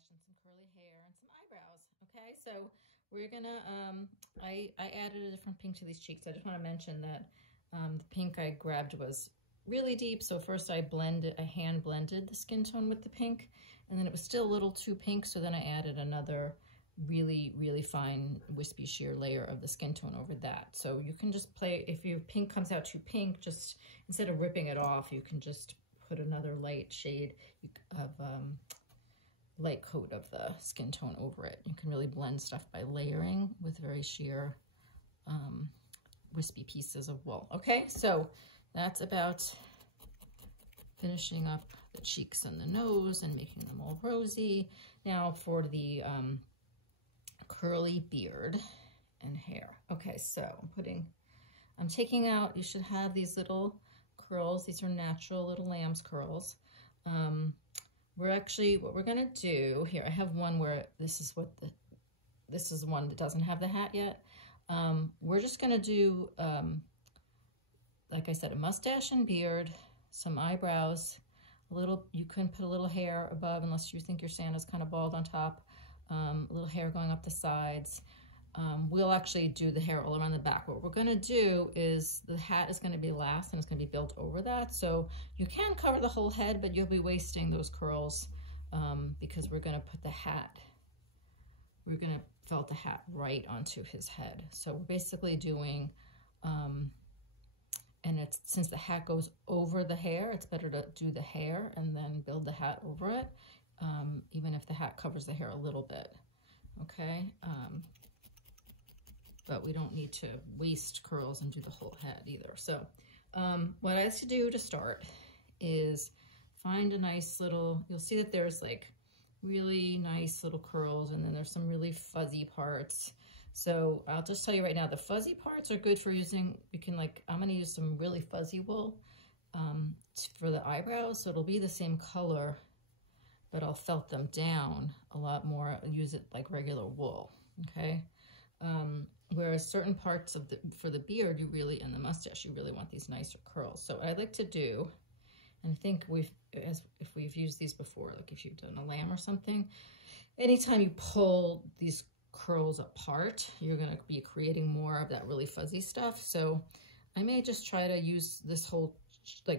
mustache and some curly hair and some eyebrows. Okay, so we're gonna, I added a different pink to these cheeks. I just want to mention that the pink I grabbed was really deep. So first I hand blended the skin tone with the pink, and then it was still a little too pink. So then I added another really, really fine wispy sheer layer of the skin tone over that. So you can just play, if your pink comes out too pink, just instead of ripping it off, you can just put another light shade of light coat of the skin tone over it. You can really blend stuff by layering with very sheer wispy pieces of wool. Okay, so that's about finishing up the cheeks and the nose and making them all rosy. Now for the curly beard and hair. Okay, so I'm taking out, you should have these little curls. These are natural little lamb's curls. What we're gonna do here, I have one where this is one that doesn't have the hat yet. We're just gonna do, like I said, a mustache and beard, some eyebrows, you can put a little hair above unless you think your Santa's kind of bald on top, a little hair going up the sides. We'll actually do the hair all around the back. What we're gonna do is the hat is gonna be last and it's gonna be built over that. So you can cover the whole head, but you'll be wasting those curls because we're gonna put we're gonna felt the hat right onto his head. So we're basically doing, and since the hat goes over the hair, it's better to do the hair and then build the hat over it, even if the hat covers the hair a little bit, okay? But we don't need to waste curls and do the whole head either. So what I have to do to start is find a nice little, you'll see that there's like really nice little curls and then there's some really fuzzy parts. So I'll just tell you right now, the fuzzy parts are good for using, I'm gonna use some really fuzzy wool for the eyebrows. So it'll be the same color, but I'll felt them down a lot more, use it like regular wool, okay? Whereas certain parts for the beard, and the mustache, you really want these nicer curls. So what I'd like to do, and I think if we've used these before, like if you've done a lamb or something, anytime you pull these curls apart, you're gonna be creating more of that really fuzzy stuff. So I may just try to use this whole,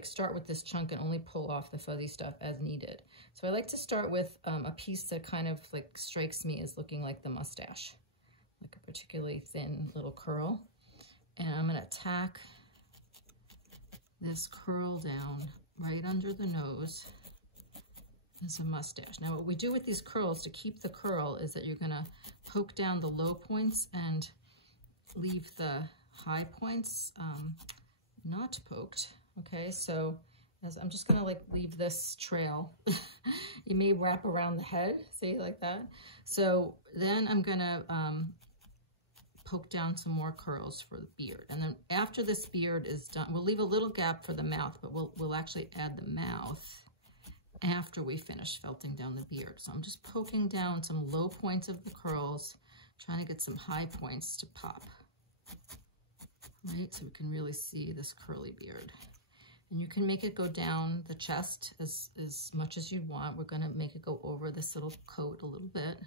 start with this chunk and only pull off the fuzzy stuff as needed. So I like to start with a piece that kind of strikes me as looking like the mustache, like a particularly thin little curl. And I'm gonna tack this curl down right under the nose as a mustache. Now what we do with these curls to keep the curl is that you're gonna poke down the low points and leave the high points not poked, okay? So I'm just gonna leave this trail. You may wrap around the head, see, like that. So then I'm gonna poke down some more curls for the beard. And then after this beard is done, we'll leave a little gap for the mouth, but we'll actually add the mouth after we finish felting down the beard. So I'm just poking down some low points of the curls, trying to get some high points to pop, right? So we can really see this curly beard. And you can make it go down the chest as much as you want. We're gonna make it go over this little coat a little bit,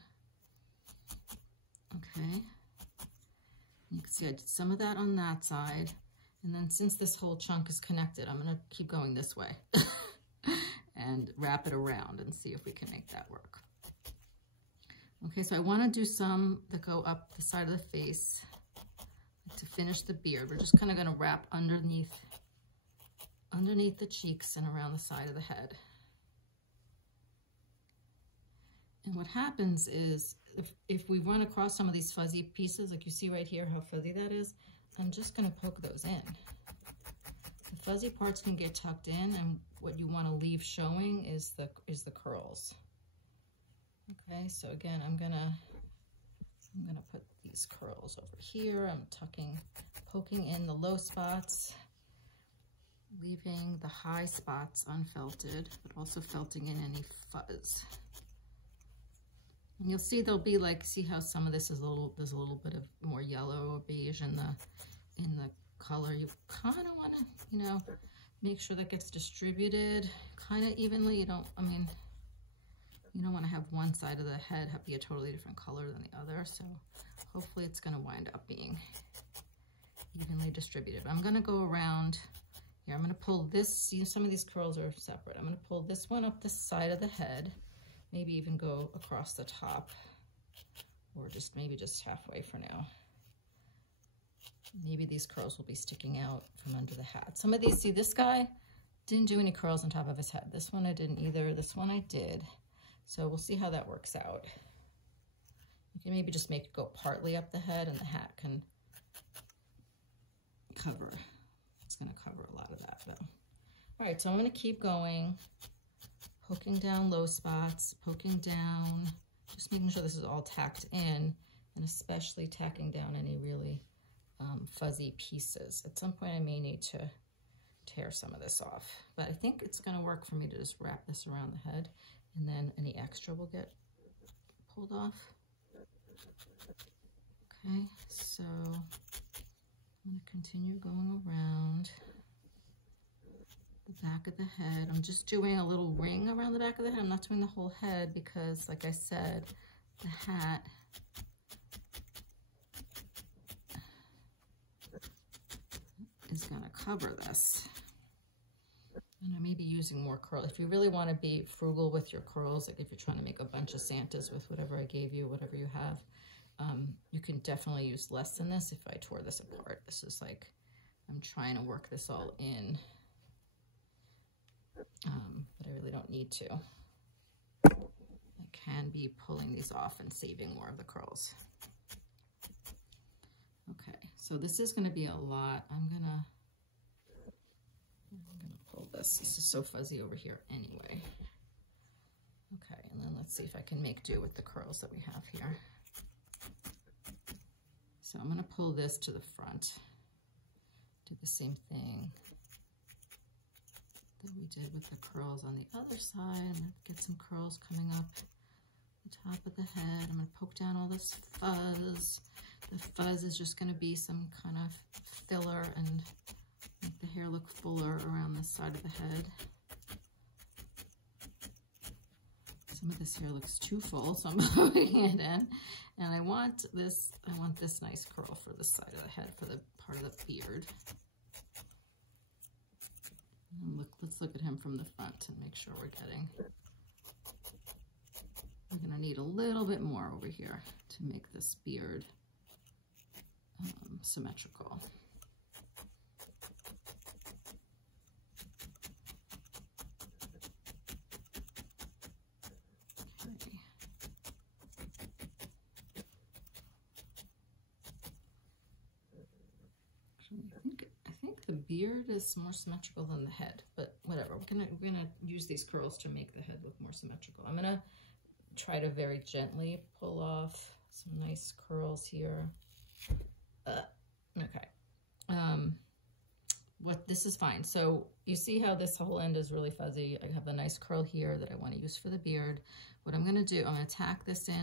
okay? You can see I did some of that on that side. And then since this whole chunk is connected, I'm gonna keep going this way and wrap it around and see if we can make that work. Okay, so I wanna do some that go up the side of the face to finish the beard. We're just kind of gonna wrap underneath the cheeks and around the side of the head. And what happens is, if we run across some of these fuzzy pieces, like you see right here how fuzzy that is, I'm just gonna poke those in. The fuzzy parts can get tucked in, and what you wanna leave showing is the curls. Okay, so again, I'm gonna put these curls over here. I'm poking in the low spots, leaving the high spots unfelted, but also felting in any fuzz. And you'll see there'll be see how some of this is there's a little bit of more yellow or beige in the color. You kind of want to, make sure that gets distributed kind of evenly. You you don't want to have one side of the head be a totally different color than the other. So hopefully it's going to wind up being evenly distributed. I'm going to go around here. I'm going to pull this. See, some of these curls are separate. I'm going to pull this one up the side of the head, maybe even go across the top, or just maybe just halfway for now. Maybe these curls will be sticking out from under the hat. Some of these, see, this guy didn't do any curls on top of his head. This one I didn't either. This one I did. So we'll see how that works out. You can maybe just make it go partly up the head, and the hat can cover. It's going to cover a lot of that though. All right, so I'm going to keep going, poking down low spots, poking down, just making sure this is all tacked in, and especially tacking down any really fuzzy pieces. At some point I may need to tear some of this off, but I think it's going to work for me to just wrap this around the head, and then any extra will get pulled off. Okay, so I'm going to continue going around the back of the head. I'm just doing a little ring around the back of the head. I'm not doing the whole head because, like I said, the hat is going to cover this. And I may be using more curl. If you really want to be frugal with your curls, like if you're trying to make a bunch of Santas with whatever I gave you, whatever you have, you can definitely use less than this if I tore this apart. This is like, I'm trying to work this all in, but I really don't need to. I can be pulling these off and saving more of the curls. Okay, so this is going to be a lot. I'm gonna pull this. This is so fuzzy over here anyway. Okay, and then let's see if I can make do with the curls that we have here. So I'm going to pull this to the front. Do the same thing that we did with the curls on the other side. I'm going to get some curls coming up the top of the head. I'm going to poke down all this fuzz. The fuzz is just going to be some kind of filler and make the hair look fuller around this side of the head. Some of this hair looks too full, so I'm poking it in. And I want this nice curl for this side of the head, for the part of the beard. And let's look at him from the front and make sure we're getting. We're gonna need a little bit more over here to make this beard symmetrical. I think the beard is more symmetrical than the head, but whatever. We're gonna use these curls to make the head look more symmetrical. I'm gonna try to very gently pull off some nice curls here. Okay. This is fine. So you see how this whole end is really fuzzy. I have a nice curl here that I want to use for the beard. What I'm gonna do, I'm gonna tack this in.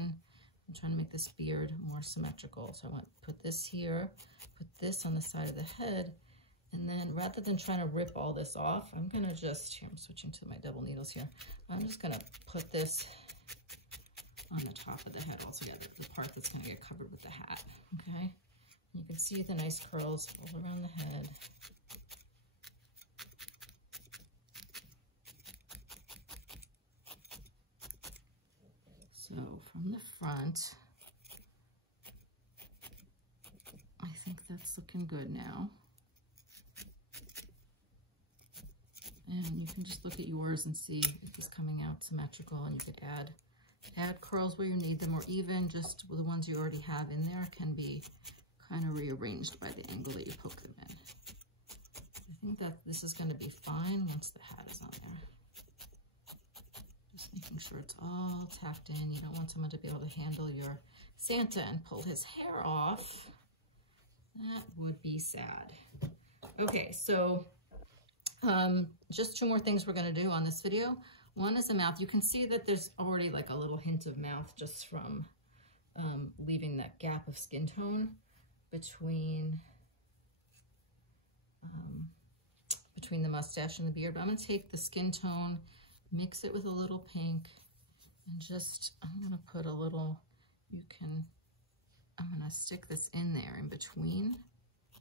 I'm trying to make this beard more symmetrical. So I want to put this here, put this on the side of the head, and then rather than trying to rip all this off, I'm gonna just, here, I'm switching to my double needles here. I'm just gonna put this on the top of the head altogether, the part that's gonna get covered with the hat, okay? You can see the nice curls all around the head. So from the front, I think that's looking good now. And you can just look at yours and see if it's coming out symmetrical, and you could add curls where you need them, or even just the ones you already have in there can be kind of rearranged by the angle that you poke them in. I think that this is going to be fine once the hat is on there. Just making sure it's all tacked in. You don't want someone to be able to handle your Santa and pull his hair off. That would be sad. Okay, so just two more things we're going to do on this video. One is the mouth. You can see that there's already like a little hint of mouth just from leaving that gap of skin tone between the mustache and the beard. But I'm going to take the skin tone, mix it with a little pink, And just, I'm gonna put a little, I'm gonna stick this in there in between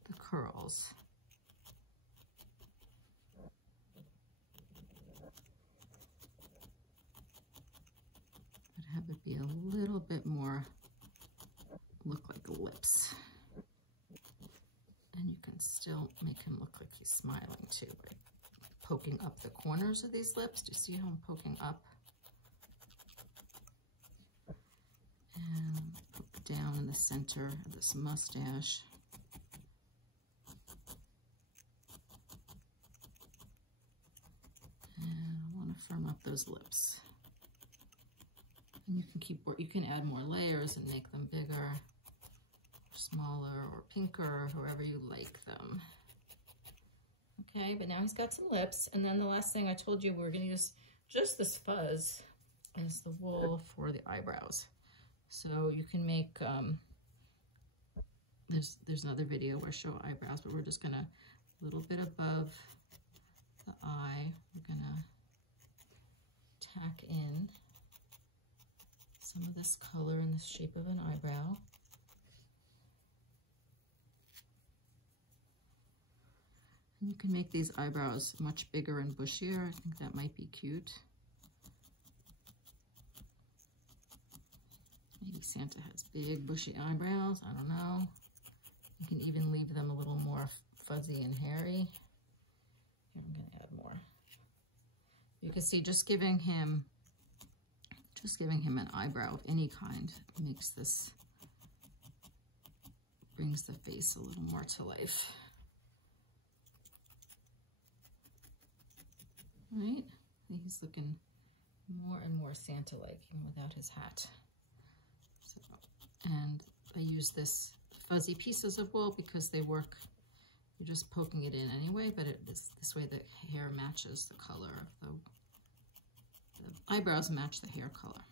the curls. But have it be a little bit more, look like lips. And you can still make him look like he's smiling too by poking up the corners of these lips. Do you see how I'm poking up? And put down in the center of this mustache. And I want to firm up those lips. And you can add more layers and make them bigger, or smaller, or pinker, however you like them. Okay, but now he's got some lips. And then the last thing I told you, we're going to use just this fuzz as the wool for the eyebrows. So you can make, there's another video where I show eyebrows, but we're just going to, a little bit above the eye, we're going to tack in some of this color in the shape of an eyebrow. And you can make these eyebrows much bigger and bushier. I think that might be cute. Maybe Santa has big bushy eyebrows, I don't know. You can even leave them a little more fuzzy and hairy. Here, I'm gonna add more. You can see just giving him an eyebrow of any kind makes this, brings the face a little more to life. Right? He's looking more and more Santa-like even without his hat. So, and I use this fuzzy pieces of wool because they work, you're just poking it in anyway, but this way the hair matches the color of the eyebrows match the hair color.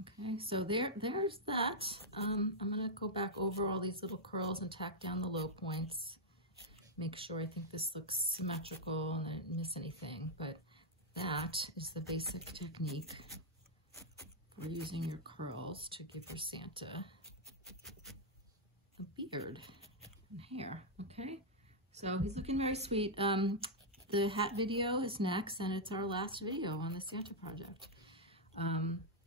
Okay, so there's that. I'm gonna go back over all these little curls and tack down the low points. Make sure I think this looks symmetrical and I didn't miss anything, but that is the basic technique for using your curls to give your Santa a beard and hair, okay? So he's looking very sweet. The hat video is next, and it's our last video on the Santa project.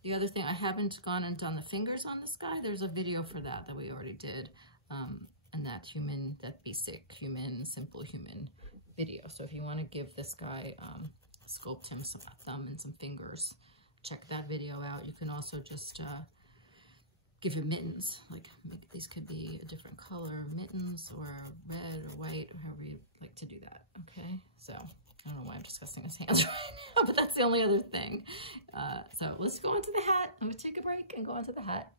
The other thing, I haven't gone and done the fingers on this guy. There's a video for that we already did. And that basic human, simple human video. So if you want to give this guy, sculpt him some thumb and some fingers, check that video out. You can also just give him mittens. Like these could be a different color mittens, or red or white, or however you like to do that. Okay, so I don't know why I'm discussing his hands right now, but that's the only other thing. So let's go into the hat. I'm gonna take a break and go into the hat.